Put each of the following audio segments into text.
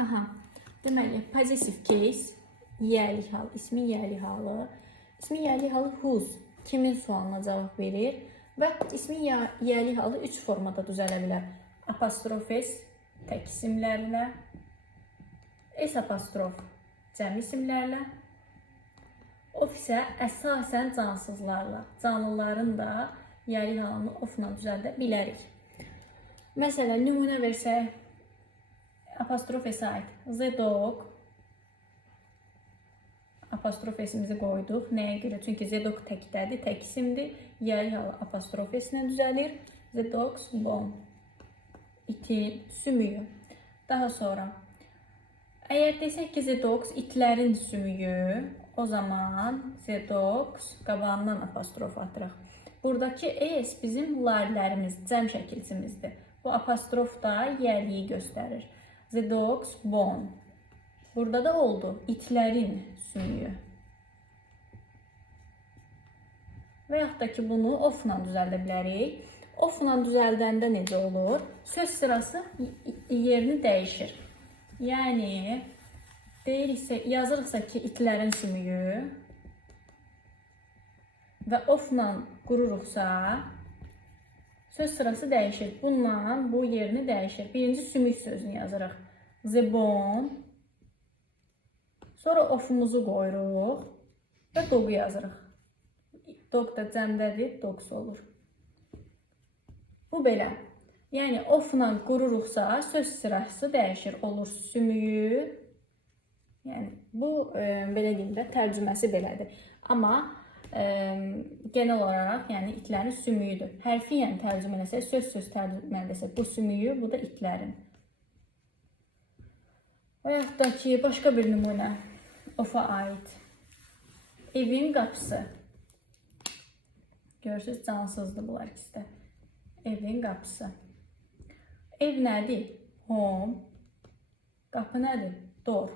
Aha. Deməli, possessive case, yiyəlik halı, ismin yiyəlik halı. İsmin yiyəlik halı whose, kimin sualına cavab verir və ismin yiyəlik halı 3 formada düzələ bilər. Apostrof s, tək isimlərlə, s apostrof, cəm isimlərlə, of isə əsasən cansızlarla. Canlıların da yiyəlik halını ofla düzəldə bilərik. Məsələn, nümunə versək, apostrof s ait. The dog. Apostrof s-imizi qoyduq. Nəyə görə? Çünki the dog təkdədir, tək isimdir. Yiyəlik halı apostrof s-ilə düzəlir. The dog's bone. İtin sümüyü. Daha sonra, əgər desək ki, the dogs itlərin sümüyü, o zaman the dogs qabağından apostrof atırıq. Buradakı s bizim larlərimiz, cəm şəkilçimizdir. Bu apostrof da yiyəliyi göstərir. The dog's bone. Burada da oldu. İtlərin sümüyü. Və yaxud da ki, bunu ofla düzəldə bilərik. Ofla düzəldəndə necə olur? Söz sırası yerini dəyişir. Yəni, yazırıqsa ki, itlərin sümüyü və ofla qururuqsa, söz sırası dəyişir. Bununla bu yerini dəyişir. Birinci sümük sözünü yazırıq. The bone. Sonra ofumuzu qoyuruq və dog'u yazırıq. Dog da cəmdədir, dogs olur. Bu belə. Yəni, ofla qururuqsa söz sırası dəyişir. Olur sümüyü. Yəni, bu, belə deyim də, tərcüməsi belədir. Amma genel olaraq, yəni itlərin sümüyüdür. Hərfiyyən tərcümə eləsək, söz tərcümə eləsək, bu sümüyü, bu da itlərin. Və yaxud da ki, başqa bir nümunə, of'a aid. Evin qapısı. Görürsünüz, cansızdır bunlar ikisi də. Evin qapısı. Ev nədir? Home. Qapı nədir? Door.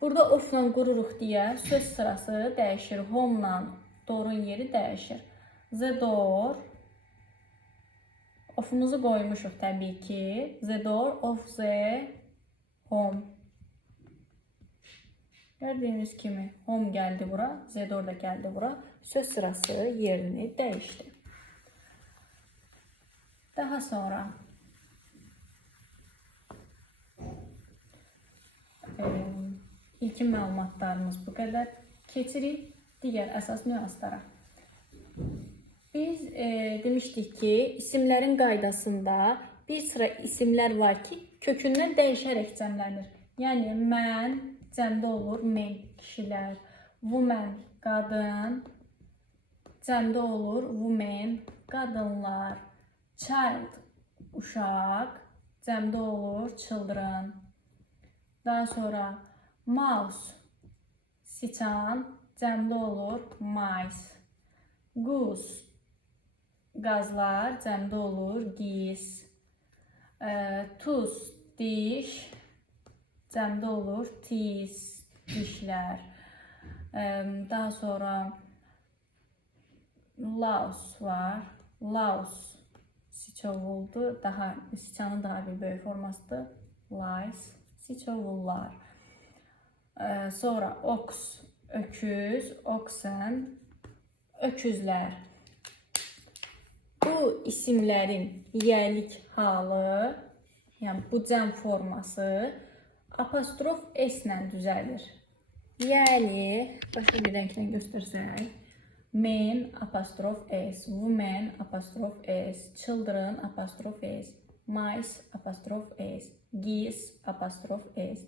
Burada ofla qururuq deyə söz sırası dəyişir. Home-la door'un yeri dəyişir. The door. Ofumuzu qoymuşuq təbii ki. The door of the home. Gördüyünüz kimi home gəldi bura. The door da gəldi bura. Söz sırası yerini dəyişdi. Daha sonra İlkin məlumatlarımız bu qədər. Keçirik digər əsas nüanslara. Biz demişdik ki, isimlərin qaydasında bir sıra isimlər var ki, kökündən dəyişərək cəmlənir. Yəni, mən cəmdə olur, men, kişilər, woman, qadın, cəmdə olur, women, qadınlar, child, uşaq, cəmdə olur, children. Daha sonra mouse, siçan, cəmdə olur, mice. Goose, qazlar, cəmdə olur, geese. Tooth, diş, cəmdə olur, teeth, dişlər. Daha sonra louse var. Louse, siçovuldur. Siçanın daha bir böyük formasıdır. Lice, siçovullar. Sonra ox, öküz, oxen, öküzlər. Bu isimlərin yiyəlik halı, yəni bu cəm forması apostrof s ilə düzəlir. Yəni, başqa bir rənglə göstərsək, men apostrof s, woman apostrof s, children apostrof s, mice apostrof s, geese apostrof s,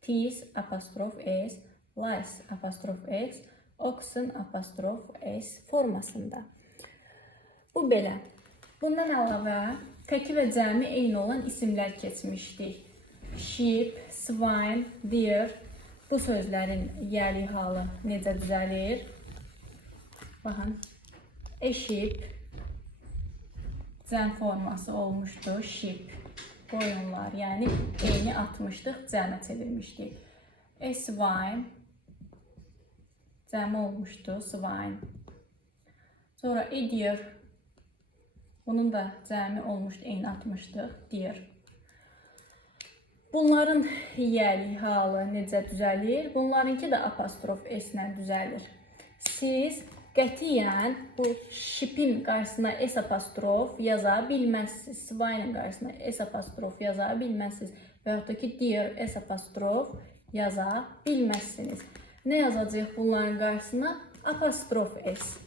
teeth apostrof s, lice apostrof s, oxen apostrof s formasında. Bu belə. Bundan əlavə təki və cəmi eyni olan isimlər keçmişdik. Sheep, swine, deer. Bu sözlərin yiyəlik halı necə düzəlir? Baxın. A sheep cəm forması olmuşdu. Sheep. Qoyunlar. Yəni eyni atmışdıq, cəmə çevirmişdik. A swine cəmi olmuşdu. Swine. Sonra a deer. Bunun da cəmi olmuşdu, eyni atmışdıq. Deer. Bunların yiyəlik halı necə düzəlir? Bunlarınki də apostrof S ilə düzəlir. Siz qətiyyən bu ship'in qarşısına S apostrof yaza bilməzsiniz. Swine'in qarşısına S apostrof yaza bilməzsiniz. Və yaxud da ki, dear S apostrof yaza bilməzsiniz. Nə yazacaq bunların qarşısına? Apostrof S.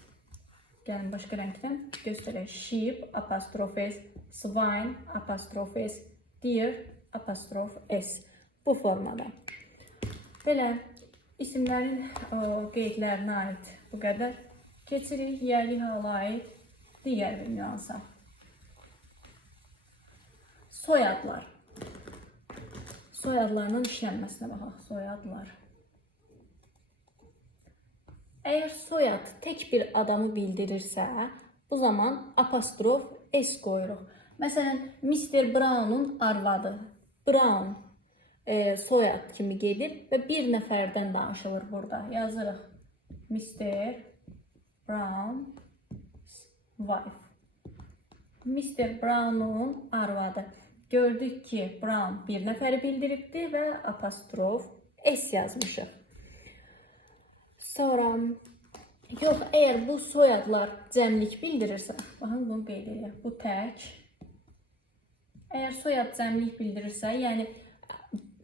Gəlin başqa rəngdən göstərək. Ship, apostrof S, swine, apostrof S, dear, apostrof S. Bu formada. Belə isimlərin qeydlərinə aid bu qədər. Keçirik yiyəlik hala aid digər bir nüansa. Soyadlar. Soyadlarının işlənməsinə baxaq. Soyadlar. Əgər soyad tək bir adamı bildirirsə, bu zaman apostrof S qoyuruq. Məsələn, Mr. Brown'un arvadı. Brown soyad kimi gedir və bir nəfərdən danışılır burada. Yazırıq Mr. Brown's wife. Mr. Brown'un arvadı. Gördük ki, Brown bir nəfəri bildiribdir və apostrof S yazmışıq. Sonra, yox, əgər bu soyadlar cəmlik bildirirsə, baxın, bunu qeyd edək, bu tək. Əgər soyad cəmlik bildirirsə, yəni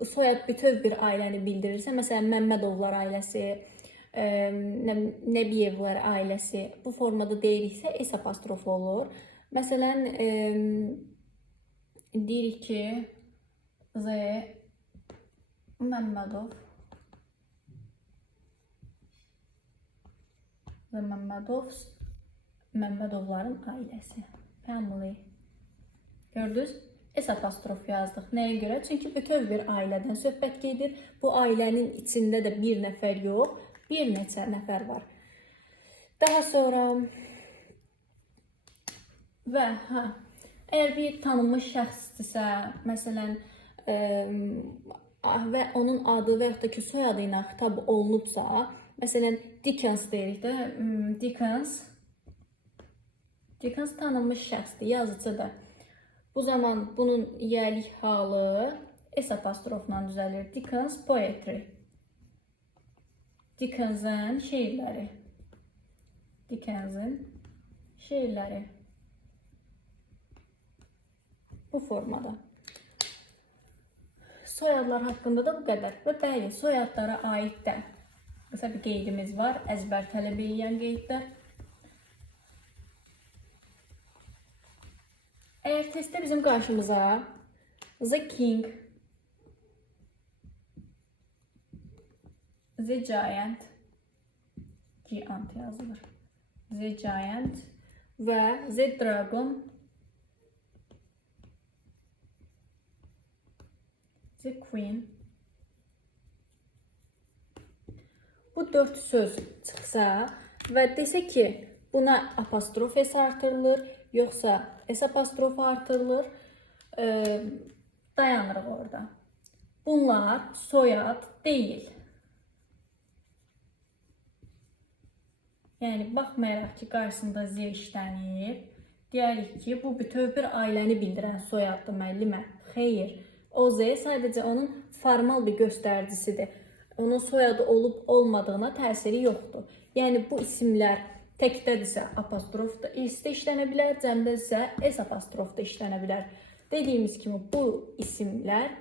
soyad bütöv bir ailəni bildirirsə, məsələn, Məmmədovlar ailəsi, Nəbiyevlər ailəsi bu formada deyiriksə, S apostrofu olur. Məsələn, deyirik ki, Z Məmmədov və Məmmədovların ailəsi. Family. Gördünüz? S apostrof yazdıq. Nəyə görə? Çünki bütöv bir ailədən söhbət gedir. Bu ailənin içində də bir nəfər yox, bir neçə nəfər var. Daha sonra və əgər bir tanınmış şəxsdirsə, məsələn, və onun adı və yaxud da ki, soyadı ilə xitab olunubsa, məsələn, Dickens deyirik də, Dickens tanınmış şəxsdir, yazıcıdır. Bu zaman bunun yiyəlik halı S apostrofla düzəlir. Dickens poetry. Dickens'in şeirləri. Dickens'in şeirləri. Bu formada. Soyadlar haqqında da bu qədər. Və bəli, soyadlara aid də qısa bir qeydimiz var. Əzbər tələb edən qeydlər. Əgər testdə bizim qarşımıza The King, The Giant, Giant yazılır, The Giant və The Dragon, The Queen. Bu 4 söz çıxsa və desə ki, buna apostrof S artırılır, yoxsa S apostrof artırılır, dayanırıq orada. Bunlar soyad deyil. Yəni, baxmayaraq ki, qarşısında Z işlənir, deyərik ki, bu bütöv bir ailəni bildirən soyaddır müəllimə. Xeyr, o Z sadəcə onun formal bir göstəricisidir. Onun soyadı olub olmadığına təsiri yoxdur. Yəni, bu isimlər təkdədirsə apostrof da S-də işlənə bilər, cəmdədirsə S apostrof da işlənə bilər. Dediyimiz kimi bu isimlər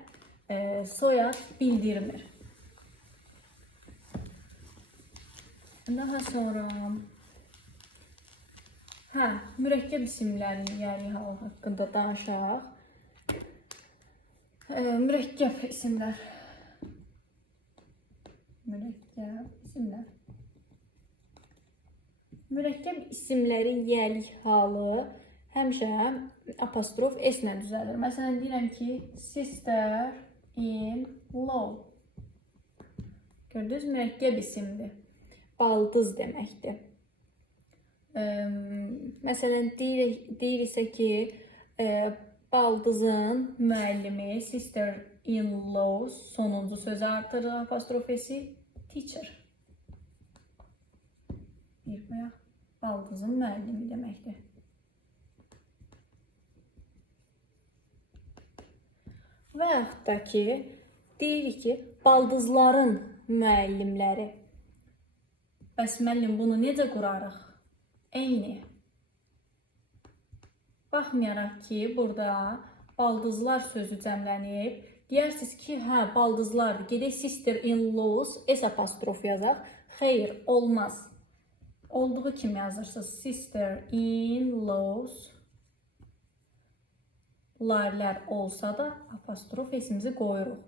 soyad bildirmir. Daha sonra mürəkkəb isimlərin yiyəlik halı haqqında danışaq. Mürəkkəb isimlər. Mürəkkəb isimlərin yiyəlik halı həmişə apostrof S ilə düzəlir. Məsələn, deyirəm ki, sister in law. Gördünüz, mürəkkəb isimdir. Baldız deməkdir. Məsələn, deyirsə ki, baldızın müəllimi, sister in law sonuncu sözü artırır apostrof S-i, teacher. Bir bayaq, baldızın müəllimi deməkdir. Və yaxud da ki, deyirik ki, baldızların müəllimləri. Bəs müəllim bunu necə qurarıq? Eyni. Baxmayaraq ki, burada baldızlar sözü cəmlənib. Deyirsiniz ki, hə, baldızlardır. Gedək sister-in-laws, S apostrof yazaq. Xeyr, olmaz. Olduğu kimi yazırsınız. Sister-in-laws. Laylar olsa da apostrof esimizi qoyuruq.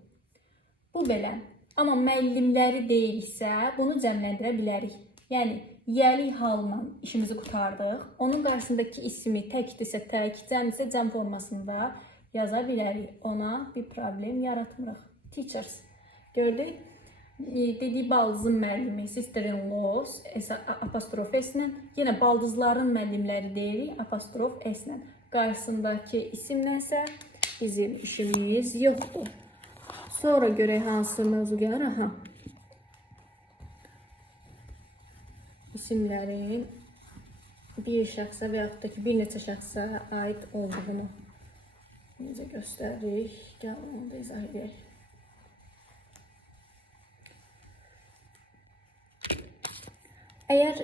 Bu belə. Amma müəllimləri deyilsə, bunu cəmləndirə bilərik. Yəni, yəlik halla işimizi qutardıq. Onun qarşısındakı ismi təkdirsə tək, cəmdirsə cəm formasında yaza bilərik. Ona bir problem yaratmırıq. Teachers. Gördük. Dediyi baldızın müəllimi sister-in-laws apostrof S-lə. Yenə baldızların müəllimləri deyirik apostrof S-lə. Qarşısındakı isimlənsə bizim işimiz yoxdur. Sonra görək hansı mövzu gəlir. Aha. İsimlərin bir şəxsə və yaxud da ki, bir neçə şəxsə aid olduğunu necə göstəririk? Gəl onu da izah edək. Əgər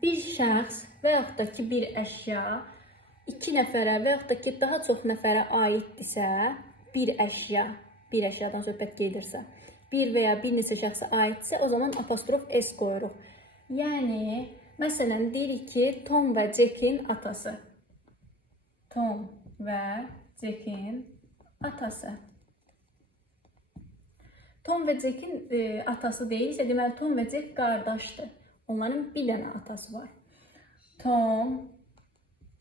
bir şəxs və yaxud da ki, bir əşya iki nəfərə və yaxud da ki, daha çox nəfərə aiddirsə, bir əşyadan söhbət gedirsə, bir və ya bir neçə şəxsə aiddirsə, o zaman apostrof S qoyuruq. Yəni, məsələn, deyirik ki, Tom və Jackin atası. Tom və Jackin atası. Tom və Jackin atası deyilsə, deməli, Tom və Jack qardaşdır. Onların bir dənə atası var. Tom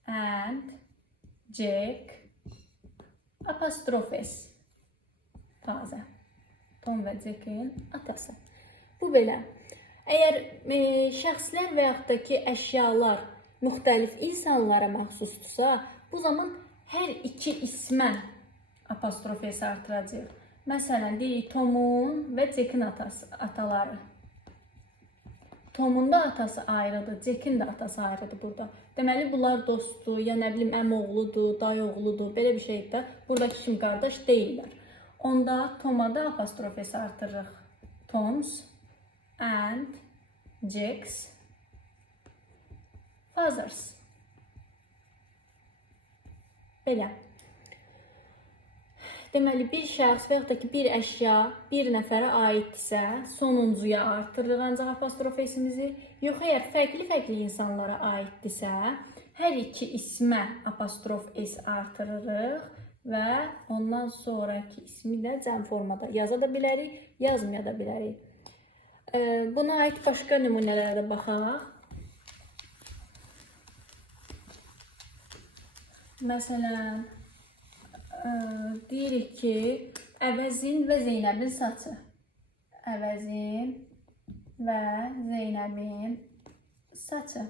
and Jack apostrof S. Tazə. Tom və Jackin atası. Bu belə. Əgər şəxslər və yaxud da ki, əşyalar müxtəlif insanlara məxsusdursa, bu zaman hər iki ismə apostrof S artıracaq. Məsələn, deyirik Tomun və Jackin ataları. Tomun da atası ayrıdır, Jackin də atası ayrıdır burada. Deməli, bunlar dostdur, ya nə bilim, əmoğludur, dayıoğludur, belə bir şeydir də. Buradakı kimi qardaş deyirlər. Onda Toma da apostrof S artırırıq. Toms and Jack's fathers. Belə. Deməli, bir şəxs və yaxud da ki, bir əşya bir nəfərə aiddirsə, sonuncuya artırırıq ancaq apostrof S-imizi. Yox, əgər fərqli insanlara aiddirsə, hər iki ismə apostrof S artırırıq və ondan sonraki ismi də cəm formada yaza da bilərik, yazmaya da bilərik. Buna aid başqa nümunələrə də baxaq. Məsələn, deyirik ki, Əvəzin və Zeynəbin saçı. Əvəzin və Zeynəbin saçı.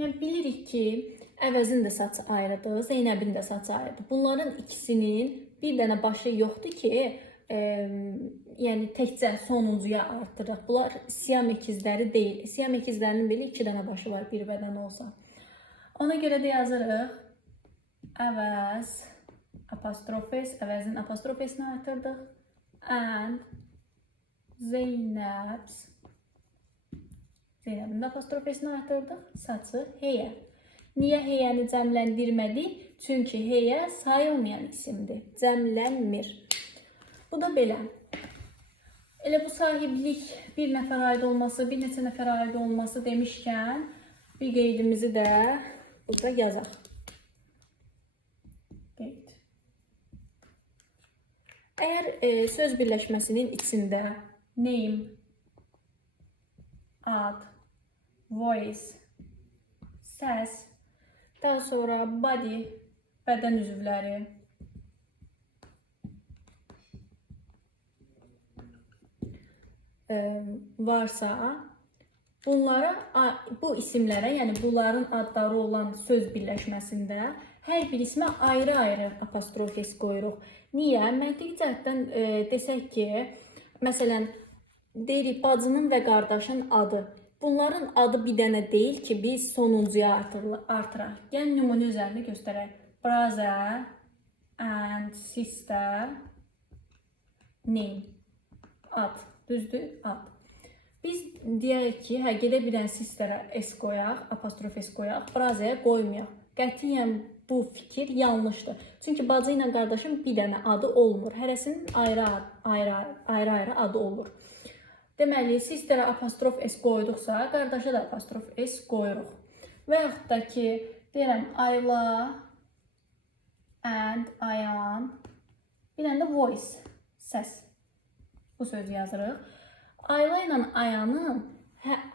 Yəni, bilirik ki, Əvəzin də saçı ayrıdır, Zeynəbin də saçı ayrıdır. Bunların ikisinin bir dənə başı yoxdur ki, yəni təkcə sonuncuya artırırıq. Bunlar siyam ikizləri deyil. Siyam ikizlərinin belə iki dənə başı var, bir bədən olsa. Ona görə də yazırıq. Əvəz, apostrof S, Əvəzin apostrof S-ni artırdıq. And Zeynəbin apostrof S-ni artırdıq. Saçı Heyə. Niyə Heyəni cəmləndirmədik? Çünki Heyə sayılmayan isimdir. Cəmlənmir. Bu da belə. Elə bu sahiblik bir nəfər aid olması, bir neçə nəfər aid olması demişkən, bir qeydimizi də burada yazaq. Qeyd. Əgər söz birləşməsinin içində name, ad, voice, səs, daha sonra body, bədən üzvləri, varsa, bunlara, bu isimlərə, yəni bunların adları olan söz birləşməsində hər bir ismə ayrı-ayrı apostrof S qoyuruq. Niyə? Məntiqi cəhətdən desək ki, məsələn, deyirik bacının və qardaşın adı. Bunların adı bir dənə deyil ki, biz sonuncuya artıraq. Gəlin nümunə üzərində göstərək. Brother and sister name. Ad. Düzdür? Ad. Biz deyək ki, gedə bilən sisterə s qoyaq, apostrof s qoyaq, brazaya qoymayaq. Qətiyyən bu fikir yanlışdır. Çünki bacı ilə qardaşın bir dənə adı olmur. Hərəsinin ayrı adı olur. Deməli, sisterə apostrof s qoyduqsa, qardaşa da apostrof s qoyuruq. Və yaxud da ki, deyirəm, Ayla and Ayan, bir dənə də voice, səs. Bu sözü yazırıq. Ayla ilə Ayanın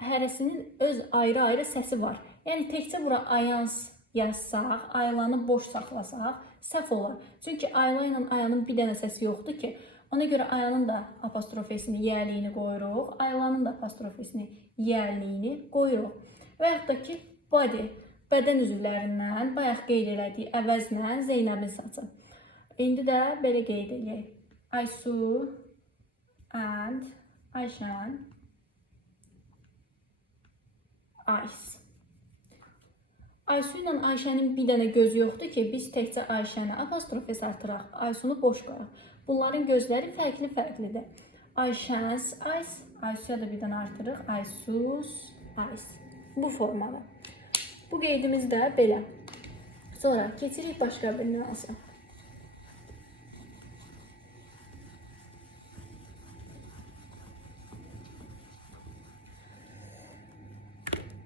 hərəsinin öz ayrı-ayrı səsi var. Yəni, təkcə bura Ayans yazsaq, Aylanı boş saxlasaq, səhv olar. Çünki Ayla ilə Ayanın bir dənə səsi yoxdur ki, ona görə Ayanın da apostrofesini, yəliyini qoyuruq, Aylanın da apostrofesini, yəliyini qoyuruq. Və yaxud da ki, body, bədən üzvlərindən, bayaq qeyd elədiyi əvəzlə Zeynəbin saçı. İndi də belə qeyd edək. Aysu and Ayşən Ice. Aysu ilə Ayşənin bir dənə gözü yoxdur ki, biz təkcə Ayşəni apostrof s artıraq, Aysunu boş qoyaq. Bunların gözləri fərqli-fərqlidir. Ayşəns Ice, Aysuya da bir dənə artırıq, Aysus Ice. Bu formada. Bu qeydimiz də belə. Sonra keçirik başqa bir nüansa.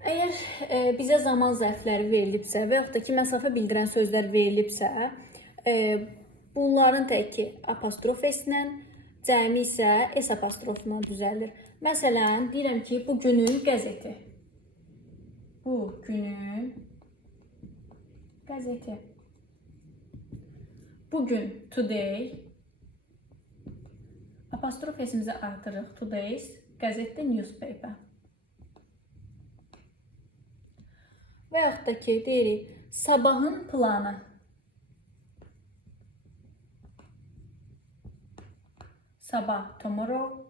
Əgər bizə zaman zərfləri verilibsə və yaxud da ki, məsafə bildirən sözlər verilibsə, bunların təki apostrof s-lə, cəmi isə s apostrofla düzəlir. Məsələn, deyirəm ki, bu günün qəzeti. Bu günün qəzeti. Bugün, today. Apostrof s-imizi artırıq, today's. Qəzetdə newspaper. Və yaxud da ki, deyirik, sabahın planı. Sabah, tomorrow.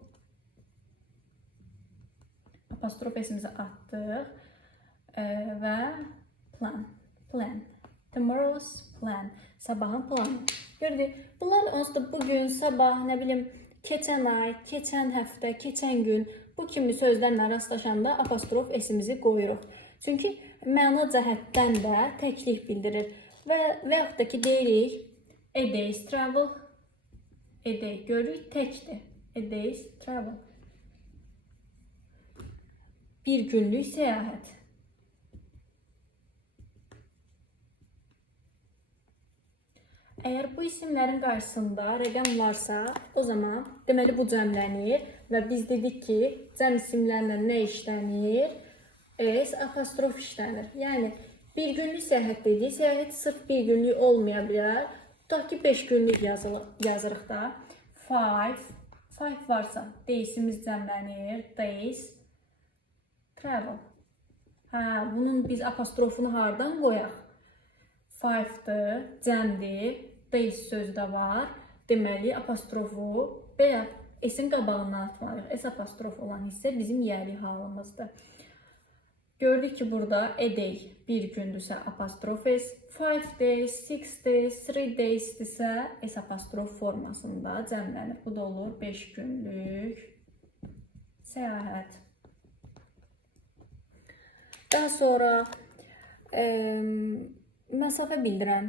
Apostrof s-imizi atdıq və plan. Tomorrow's plan. Sabahın planı. Gördük, bunlar onsuz da bugün, sabah, nə bilim, keçən ay, keçən həftə, keçən gün bu kimi sözlərlə rastlaşanda apostrof s-imizi qoyuruq. Çünki məna cəhətdən də təklik bildirir. Və yaxud da ki, deyirik, a day's travel. A day görürük, təkdir. A day's travel. Bir günlük səyahət. Əgər bu isimlərin qarşısında rəqəm varsa, o zaman deməli bu cəmlənir və biz dedik ki, cəm isimlərlə nə işlənir? S apostrof işlənir. Yəni, bir günlük səyahət dedik, səyahət sırf bir günlük olmaya bilər. Tutaq ki, 5 günlük yazırıq da. 5 varsa, days'imiz cəmlənir, days, travel. Bunun biz apostrofunu hardan qoyaq? 5'dır, cəmdir, days sözü də var. Deməli, apostrofu belə S-in qabağından atmalıyıq. S apostrof olan hissə bizim yəli halımızdır. Gördük ki, burada a day bir gündürsə apostrof s, 5 days, 6 days, 3 days isə s apostrof formasında cəmlənir. Bu da olur 5 günlük səyahət. Daha sonra məsafə bildirən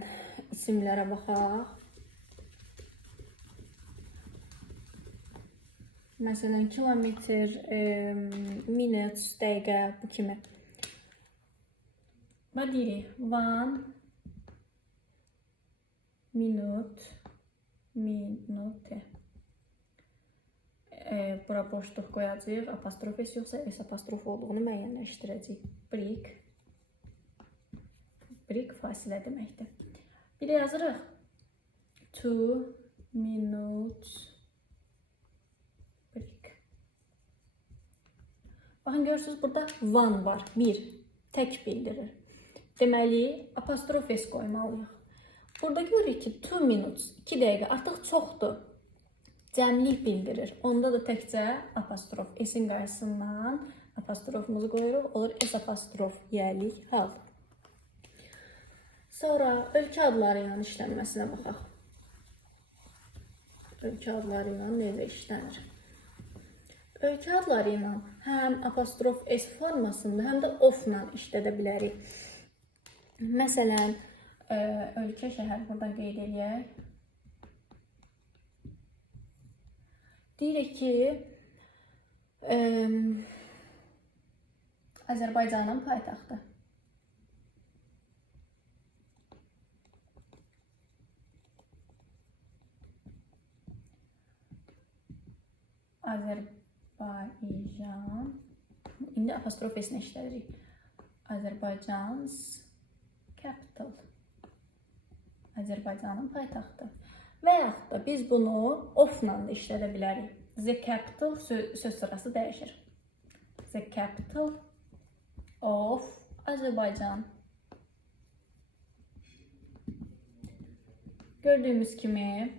isimlərə baxaq. Məsələn, kilometr, minut, dəqiqə, bu kimi. Və deyirik, 1 minute. Bura boşluq qoyacaq, apostrof s yoxsa s apostrof olduğunu müəyyənləşdirəcək. Break fasilə deməkdir. Bir də yazırıq, 2 minutes. Baxın, görürsünüz, burada one var, bir, tək bildirir. Deməli, apostrof s qoymalıyıq. Burada görürük ki, 2 minutes, 2 dəqiqə, artıq çoxdur. Cəmlik bildirir. Onda da təkcə apostrof s-in qarşısından apostrofumuzu qoyuruq. Olur s apostrof yəlik hal. Sonra ölkə adları ilə işlənməsinə baxaq. Ölkə adları ilə necə işlənir? Ölkə adları ilə həm apostrof S formasında, həm də of-la işlədə bilərik. Məsələn, ölkə, şəhər buradan qeyd edək. Deyirik ki, Azərbaycanın paytaxtı. Azərbaycan. İndi apostrof S-ni işlədirik. Azərbaycan's capital. Azərbaycanın paytaxtı. Və yaxud da biz bunu of-la da işlədə bilərik. The capital söz sırası dəyişir. The capital of Azərbaycan. Gördüyümüz kimi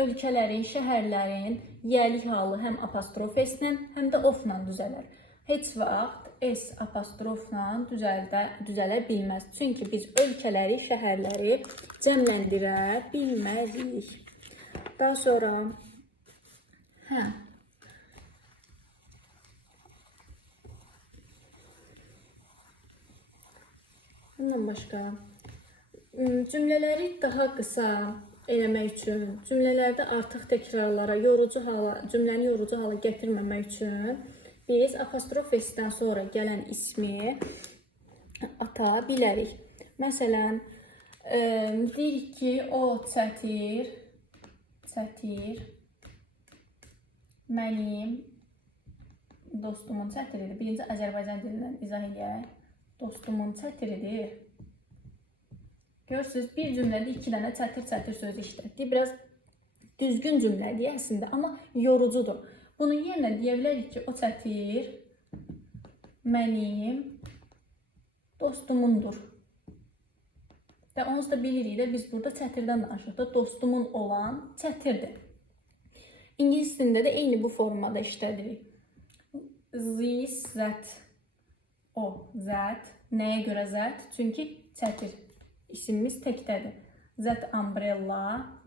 ölkələrin, şəhərlərin yerlik halı həm apostrof S-lə, həm də of-la düzələr. Heç vaxt S apostrofla düzələ bilməz. Çünki biz ölkələri, şəhərləri cəmləndirə bilmərik. Daha sonra bundan başqa cümlələri daha qısa eləmək üçün, cümlələrdə artıq təkrarlara, cümləni yorucu hala gətirməmək üçün biz apostrof S-dən sonra gələn ismi ata bilərik. Məsələn, deyirik ki, o çətir mənim dostumun çətiridir. Birinci Azərbaycan dilindən izah edək. Dostumun çətiridir. Görürsünüz, bir cümlədə 2 dənə çətir söz işlətdik. Biraz düzgün cümlədir əslində, amma yorucudur. Bunun yerinə deyə bilərik ki, o çətir mənim dostumundur. Və onsuz da bilirik də, biz burada çətirdən danışırıq da, dostumun olan çətirdir. İngilis dilində də eyni bu formada işlədirik. This, that, o, that. Nəyə görə that? Çünki çətir. İsimimiz təkdədir. That umbrella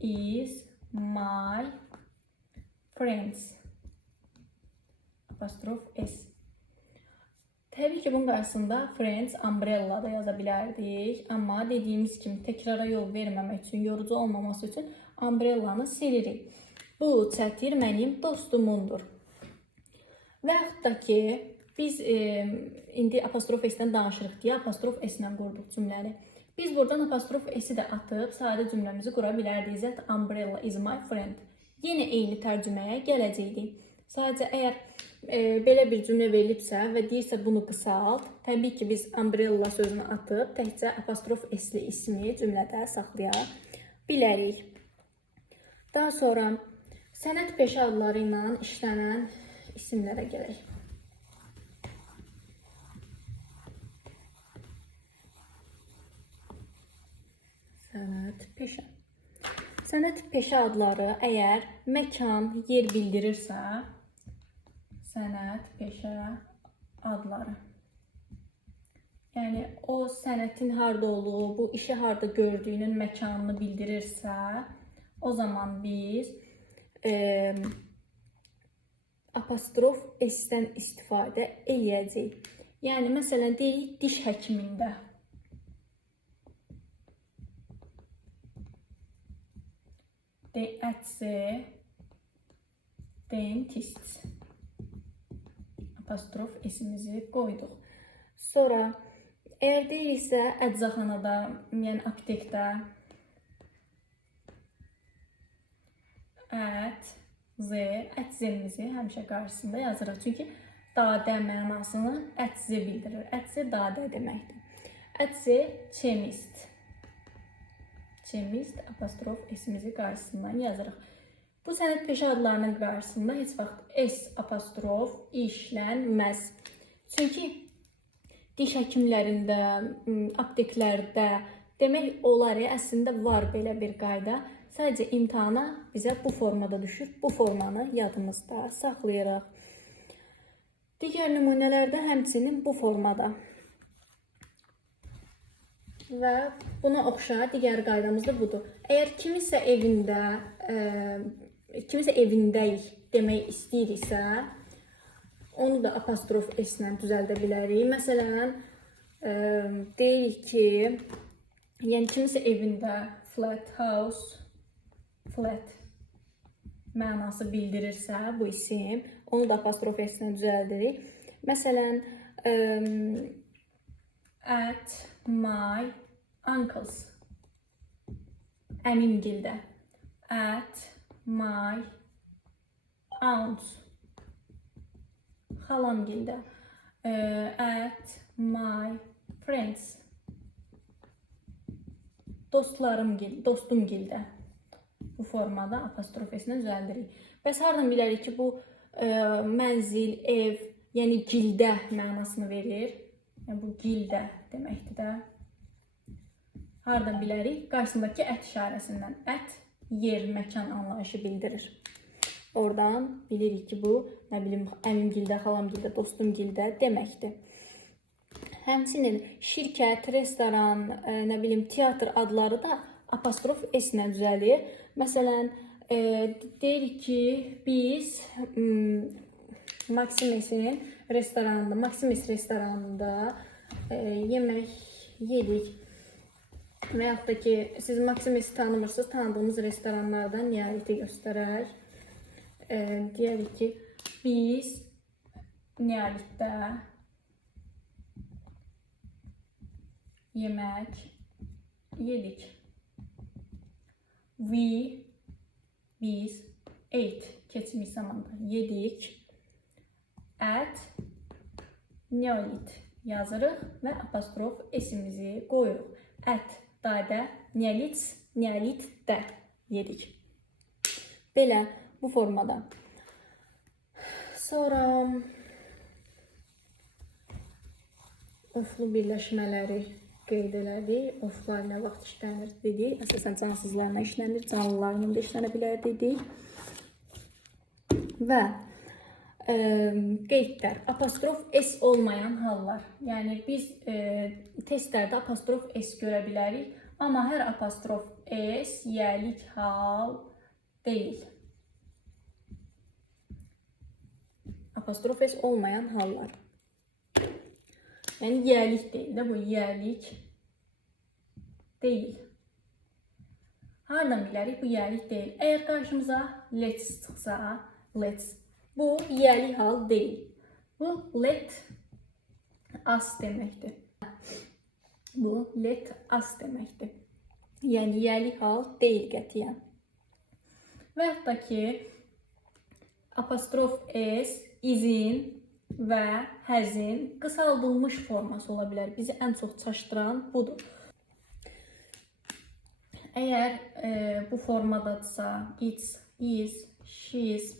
is my friends. Apostrof S. Təbii ki, bunun qarşısında friends, umbrella da yaza bilərdik. Amma dediyimiz kimi təkrara yol verməmək üçün, yorucu olmaması üçün umbrellanı silirik. Bu çətir mənim dostumundur. Və yaxud da ki, biz indi apostrof S-dən danışırıq deyə apostrof S-lə qurduq cümləni. Biz buradan apostrof S-i də atıb sadə cümləmizi qura bilərdik. That umbrella is my friend. Yenə eyni tərcüməyə gələcəkdik. Sadəcə əgər belə bir cümlə verilibsə və deyirsə bunu qısalt, təbii ki, biz umbrella sözünü atıb təkcə apostrof S-li ismi cümlədə saxlaya bilərik. Daha sonra sənət peşə adları ilə işlənən isimlərə gələk. Sənət peşə. Sənət peşə adları əgər məkan, yer bildirirsə, sənət peşə adları. Yəni, o sənətin harda olduğu, bu işi harda gördüyünün məkanını bildirirsə, o zaman biz apostrof S-dən istifadə eləyəcəyik. Yəni, məsələn, deyirik diş həkimində. At the dentist. Apostrof S-imizi qoyduq. Sonra, əgər deyiriksə, əczaxanada, yəni aptekdə ət-zemizi həmişə qarşısında yazırıq. Çünki dadə mənasını ət-zə bildirir. Ət-zə dadə deməkdir. Ət-zə chemist. Chemist, apostrof S-imizi qarşısından yazırıq. Bu sənət peşə adlarının qarşısında heç vaxt S apostrof işlənməz. Çünki diş həkimlərində, apteklərdə demək olar, əslində var belə bir qayda. Sadəcə imtahana bizə bu formada düşür. Bu formanı yadımızda saxlayırıq. Digər nümunələrdə həmçinin bu formada. Və buna oxşar digər qaydamız da budur. Əgər kimisə evindəyik demək istəyiriksə, onu da apostrof S ilə düzəldə bilərik. Məsələn, deyirik ki, yəni kimisə evində flat house, flat mənası bildirirsə bu isim, onu da apostrof S ilə düzəldirik. Məsələn, at my uncle's, əmimgildə. At my aunt's, xalamgildə. At my friends, dostumgildə. Bu formada apostrof S ilə düzəldirik. Bəs hardan bilərik ki, bu mənzil, ev, yəni gildə mənasını verir? Yəni bu gildə deməkdir də. Hardan bilərik? Qarşısındakı ət işarəsindən. Ət yer, məkan anlayışı bildirir. Oradan bilirik ki, bu nə bilim əmimgildə, xalamgildə, dostumgildə deməkdir. Həmçinin şirkət, restoran, nə bilim teatr adları da apostrof S ilə düzəlir. Məsələn, deyirik ki, biz Maximis restoranında yemək yedik. Və yaxud da ki, siz Maximisi tanımırsınız, tanıdığımız restoranlardan niyaliti göstərər. Deyərik ki, biz niyalitdə yemək yedik. Biz ate, keçmiş zamanda yedik. At niyalit yazırıq və apostrof S-imizi qoyuruq. At dadə, niyalit də yedik. Belə bu formada. Sonra oflu birləşmələri qeyd elədik. Oflar nə vaxt işlənir dedik. Əsasən cansızlarla işlənir, canlılarla da işlənə bilər dedik. Və qeydlər, apostrof S olmayan hallar. Yəni biz testlərdə apostrof S görə bilərik, amma hər apostrof S yəlik hal deyil. Apostrof S olmayan hallar. Yəni yəlik deyil də, bu yəlik deyil. Hardan bilərik bu yəlik deyil? Əgər qarşımıza let's çıxsa, let's, bu yəli hal deyil. Bu let us deməkdir. Bu let us deməkdir. Yəni yəli hal deyil qətiyyən. Və yaxud da ki, apostrof S, izin və həzin qısaldılmış forması ola bilər. Bizi ən çox çaşdıran budur. Əgər bu formadadırsa, it's, is, she's,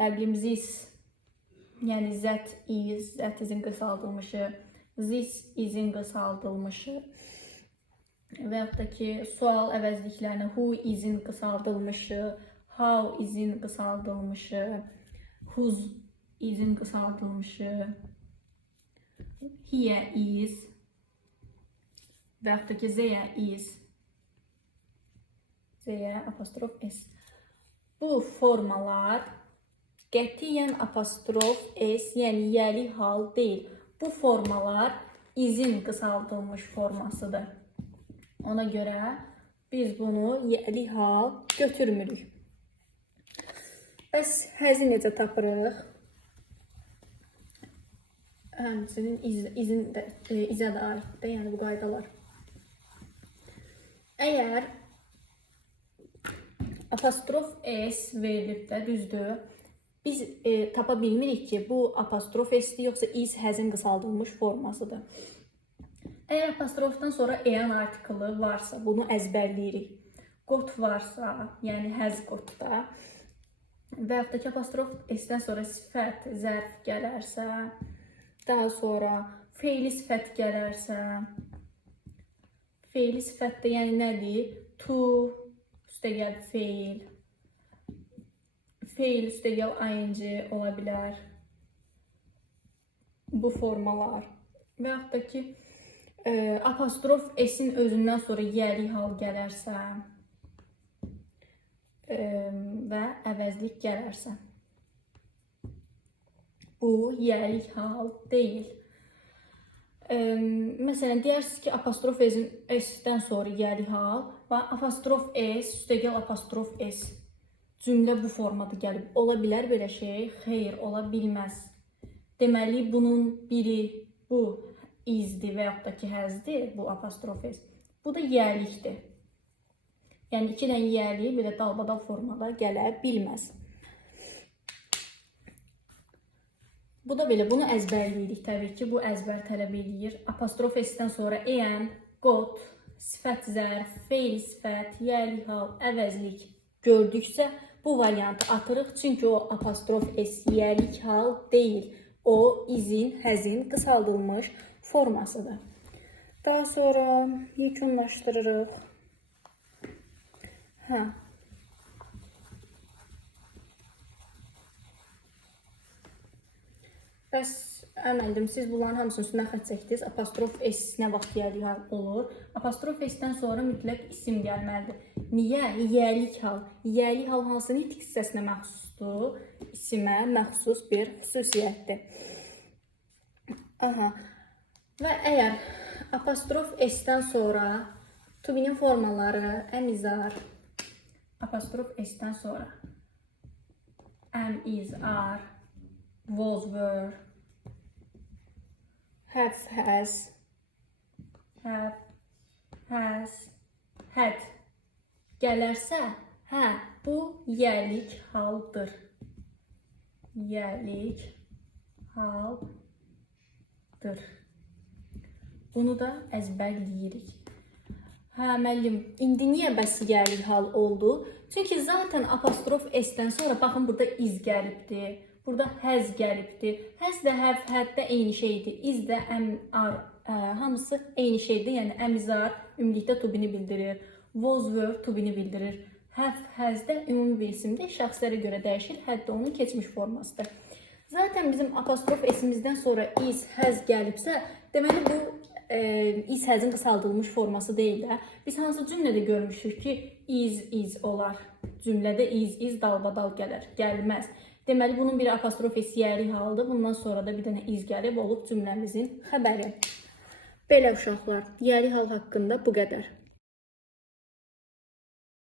nə bilim, this, yəni that is, that is-in qısaldılmışı, this is-in qısaldılmışı və yaxud da ki, sual əvəzliklərinə who is-in qısaldılmışı, how is-in qısaldılmışı, whose is-in qısaldılmışı, here is və yaxud da ki, there is, there apostrof S. Bu formalar qətiyyən apostrof S, yəni yəli hal deyil. Bu formalar izin qısaldılmış formasıdır. Ona görə biz bunu yəli hal götürmürük. Bəs həzi necə tapırıq? Həmçinin izə də aiddir, yəni bu qaydalar. Əgər apostrof S verilib də, düzdür, biz tapa bilmirik ki, bu apostrof S-dir, yoxsa is həzin qısaldılmış formasıdır. Əgər apostrofdan sonra eyan artiklı varsa, bunu əzbərləyirik. Qot varsa, yəni həz qotda və yaxud da ki, apostrof S-dən sonra sifət, zərf gələrsə, daha sonra feili sifət gələrsə, feili sifət də yəni nədir? To, üstəgəl feil, feil üstəgəl ing ola bilər. Bu formalar. Və yaxud da ki, Apostrof S-in özündən sonra yiyəlik hal gələrsə və əvəzlik gələrsə, bu yiyəlik hal deyil. Məsələn, deyirsiniz ki, apostrof S-dən sonra yiyəlik hal və apostrof S, üstəgəl apostrof S cümlə bu formada gəlib. Ola bilər belə şey? Xeyr, ola bilməz. Deməli, bunun biri bu izdir və yaxud da ki, həzdir, bu apostrof S. Bu da yiyəlikdir. Yəni, iki dənə yiyəlik belə dalbadal formada gələ bilməz. Bu da belə, bunu əzbərləyirik təbii ki, bu əzbər tələb edir. Apostrof S-dən sonra en, qot, sifət zərf, feil sifət, yiyəlik hal, əvəzlik gördüksə, bu variantı atırıq. Çünki o apostrof S yiyəlik hal deyil. O, izin, həzin qısaldılmış formasıdır. Daha sonra yekunlaşdırırıq. Bəs əməldim, siz bunların hamısının üstündən xət çəkdiniz. Apostrof S nə vaxt yiyəlik hal olur? Apostrof S-dən sonra mütləq isim gəlməlidir. Niyə? Yiyəlik hal. Yiyəlik hal hansı nitq hissəsinə məxsusdur? İsimə məxsus bir xüsusiyyətdir. Və əgər apostrof S-dən sonra to-be'nin formaları əmizar, apostrof S-dən sonra am, is, are, was, were, have, has, had gələrsə, bu yiyəlik haldır. Yiyəlik haldır. Bunu da əzbərləyirik. Müəllim, indi niyə bəs yiyəlik hal oldu? Çünki zaten apostrof S-dən sonra baxın burada iz gəlibdir. Burada həz gəlibdir. Həz də, həv, həd də eyni şeydir. İz də, əm, ar, hamısı eyni şeydir. Yəni, əmizar ümumilikdə to-be'ni bildirir. Was, were to-be'ni bildirir. Həv, həz də ümumi bir isimdir. Şəxslərə görə dəyişir. Həd də onun keçmiş formasıdır. Zaten bizim apostrof S-imizdən sonra is, həz gəlibsə, deməli bu is, həzin qısaldılmış forması deyil də. Biz hansı cümlədə görmüşük ki, is olar. Cümlədə is dalbadal gələr. Gəlməz. Deməli, bunun bir apostrof S yiyəlik halıdır. Bundan sonra da bir dənə iz gəlib olub cümləmizin xəbəri. Belə uşaqlar, yiyəlik hal haqqında bu qədər.